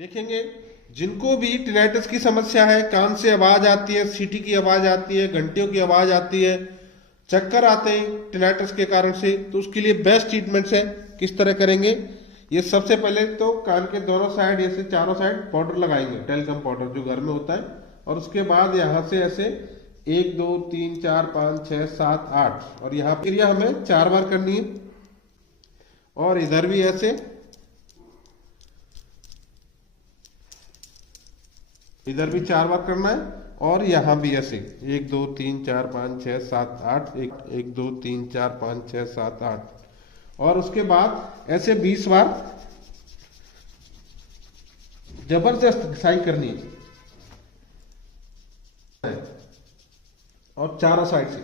देखेंगे जिनको भी टिनाइटस की समस्या है, कान से आवाज आती है, सीटी की आवाज आती है, घंटियों की आवाज आती है, चक्कर आते हैं टिनाइटस के कारण से, तो उसके लिए बेस्ट ट्रीटमेंट्स है। किस तरह करेंगे? ये सबसे पहले तो कान के दोनों साइड, ऐसे चारों साइड पाउडर लगाएंगे, टेल्कम पाउडर जो घर में होता है। और उसके बाद यहाँ से ऐसे 1 2 3 4 5 6 7 8 और यहाँ क्रिया हमें 4 बार करनी है। और इधर भी ऐसे, इधर भी 4 बार करना है। और यहाँ भी ऐसे 1 2 3 4 5 6 7 8 1 2 3 4 5 6 7 8 और उसके बाद ऐसे 20 बार जबरदस्त घिसाई करनी है और चारों साइड से।